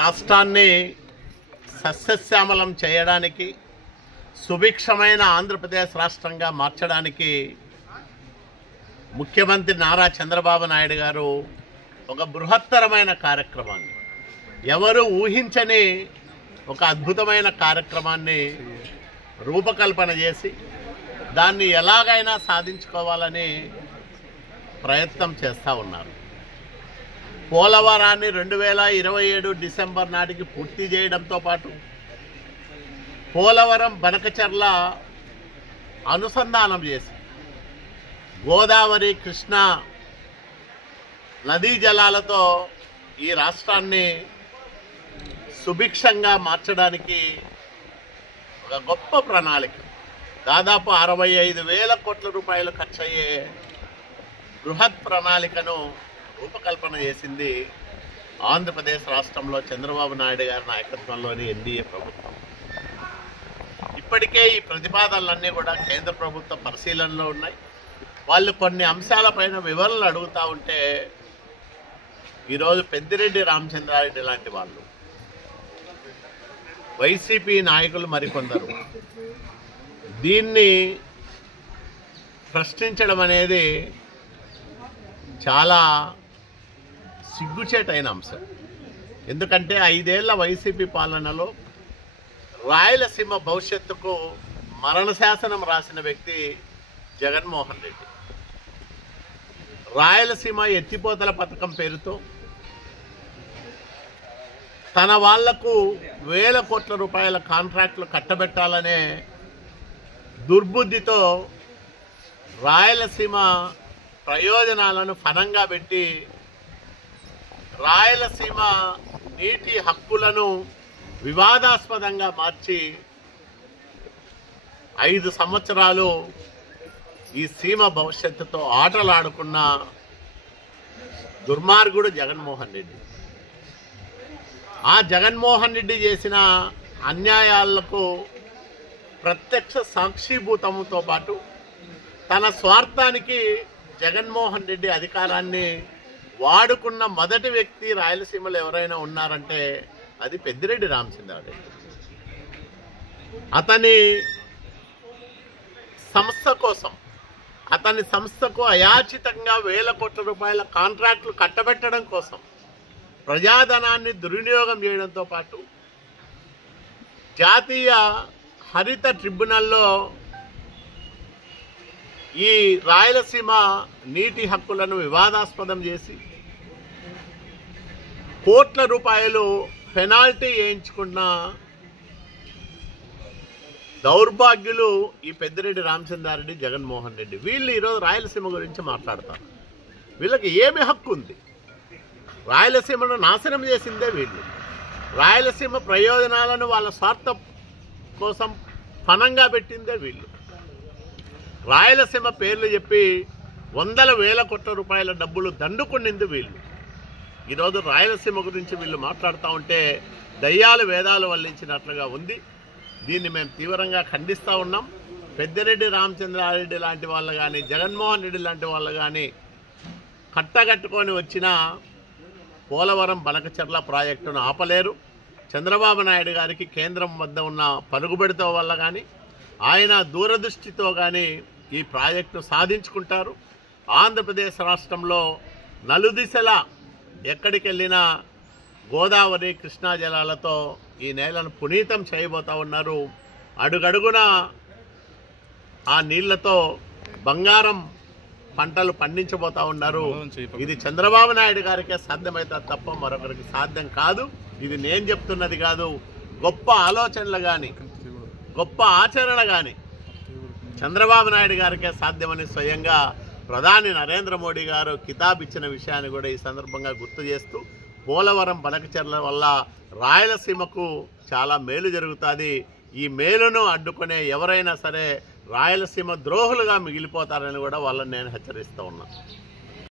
రాష్ట్రాన్ని సస్యశ్యామలం చేయడానికి సుభిక్షమైన ఆంధ్రప్రదేశ్ రాష్ట్రంగా మార్చడానికి ముఖ్యమంత్రి నారా చంద్రబాబు నాయుడు గారు ఒక బృహత్తరమైన కార్యక్రమాన్ని, ఎవరు ఊహించని ఒక అద్భుతమైన కార్యక్రమాన్ని రూపకల్పన చేసి దాన్ని ఎలాగైనా సాధించుకోవాలని ప్రయత్నం చేస్తూ ఉన్నారు. పోలవరాన్ని 2027 డిసెంబర్ నాటికి పూర్తి చేయడంతో పాటు పోలవరం బనకచెర్ల అనుసంధానం చేసి గోదావరి కృష్ణా నదీ జలాలతో ఈ రాష్ట్రాన్ని సుభిక్షంగా మార్చడానికి ఒక గొప్ప ప్రణాళిక, దాదాపు 65,000 కోట్ల రూపాయలు ఖర్చయ్యే బృహత్ ప్రణాళికను రూపకల్పన చేసింది ఆంధ్రప్రదేశ్ రాష్ట్రంలో చంద్రబాబు నాయుడు గారి నాయకత్వంలోని ఎన్డీఏ ప్రభుత్వం. ఇప్పటికే ఈ ప్రతిపాదనలన్నీ కూడా కేంద్ర ప్రభుత్వ పరిశీలనలో ఉన్నాయి. వాళ్ళు కొన్ని అంశాలపైన వివరణలు అడుగుతూ ఉంటే ఈరోజు పెద్దిరెడ్డి రామచంద్రారెడ్డి లాంటి వాళ్ళు, వైసీపీ నాయకులు మరికొందరు దీన్ని ప్రశ్నించడం అనేది చాలా సిగ్గుచేటైన అంశం. ఎందుకంటే 5 ఏళ్ల వైసీపీ పాలనలో రాయలసీమ భవిష్యత్తుకు మరణ శాసనం రాసిన వ్యక్తి జగన్మోహన్ రెడ్డి. రాయలసీమ ఎత్తిపోతల పథకం పేరుతో తన వాళ్లకు 1,000 కోట్ల రూపాయల కాంట్రాక్టులు కట్టబెట్టాలనే దుర్బుద్ధితో రాయలసీమ ప్రయోజనాలను ఫనంగా పెట్టి రాయలసీమ నీటి హక్కులను వివాదాస్పదంగా మార్చి 5 సంవత్సరాలు ఈ సీమ భవిష్యత్తుతో ఆటలాడుకున్న దుర్మార్గుడు జగన్మోహన్ రెడ్డి. ఆ జగన్మోహన్ రెడ్డి చేసిన అన్యాయాలకు ప్రత్యక్ష సాక్షిభూతంతో పాటు తన స్వార్థానికి జగన్మోహన్ రెడ్డి అధికారాన్ని వాడుకున్న మొదటి వ్యక్తి రాయలసీమలో ఎవరైనా ఉన్నారంటే అది పెద్దిరెడ్డి రామచంద్రారెడ్డి. అతని సంస్థ కోసం, అతని సంస్థకు అయాచితంగా 1,000 కోట్ల రూపాయల కాంట్రాక్టులు కట్టబెట్టడం కోసం ప్రజాధనాన్ని దుర్వినియోగం చేయడంతో పాటు జాతీయ హరిత ట్రిబ్యునల్లో ఈ రాయలసీమ నీటి హక్కులను వివాదాస్పదం చేసి కోట్ల రూపాయలు పెనాల్టీ వేయించుకున్న దౌర్భాగ్యులు ఈ పెద్దిరెడ్డి రామచంద్రారెడ్డి, జగన్మోహన్ రెడ్డి. వీళ్ళు ఈరోజు రాయలసీమ గురించి మాట్లాడతారు. వీళ్ళకి ఏమి హక్కు ఉంది? రాయలసీమను నాశనం చేసిందే వీళ్ళు. రాయలసీమ ప్రయోజనాలను వాళ్ళ స్వార్థం కోసం పణంగా పెట్టిందే వీళ్ళు. రాయలసీమ పేర్లు చెప్పి 100,000 కోట్ల రూపాయల డబ్బులు దండుకునింది వీళ్ళు. ఈరోజు రాయలసీమ గురించి వీళ్ళు మాట్లాడుతూ ఉంటే దయ్యాలు వేదాలు వల్లించినట్లుగా ఉంది. దీన్ని మేము తీవ్రంగా ఖండిస్తూ ఉన్నాం. పెద్దిరెడ్డి రామచంద్రారెడ్డి లాంటి వాళ్ళు కానీ, జగన్మోహన్ రెడ్డి లాంటి వాళ్ళు కానీ కట్టగట్టుకొని వచ్చిన పోలవరం బనకచెర్ల ప్రాజెక్టును ఆపలేరు. చంద్రబాబు నాయుడు గారికి కేంద్రం వద్ద ఉన్న పలుకుబడితో వల్ల కానీ, ఆయన దూరదృష్టితో కానీ ఈ ప్రాజెక్టు సాధించుకుంటారు. ఆంధ్రప్రదేశ్ రాష్ట్రంలో నలుదిశలా ఎక్కడికి వెళ్ళినా గోదావరి కృష్ణా జలాలతో ఈ నేలను పునీతం చేయబోతూ ఉన్నారు. అడుగడుగున ఆ నీళ్లతో బంగారం పంటలు పండించబోతూ ఉన్నారు. ఇది చంద్రబాబు నాయుడు గారికే సాధ్యమవుతుంది తప్ప మరొకరికి సాధ్యం కాదు. ఇది నేను చెప్తున్నది కాదు. గొప్ప ఆలోచనలు కానీ, గొప్ప ఆచరణ కానీ చంద్రబాబు నాయుడు గారికే సాధ్యమని స్వయంగా ప్రధాని నరేంద్ర మోడీ గారు కితాబ్ ఇచ్చిన విషయాన్ని కూడా ఈ సందర్భంగా గుర్తు చేస్తూ, పోలవరం బనకచెర్ల వల్ల రాయలసీమకు చాలా మేలు జరుగుతుంది. ఈ మేలును అడ్డుకునే ఎవరైనా సరే రాయలసీమ ద్రోహులుగా మిగిలిపోతారని కూడా వాళ్ళని నేను హెచ్చరిస్తూ ఉన్నాను.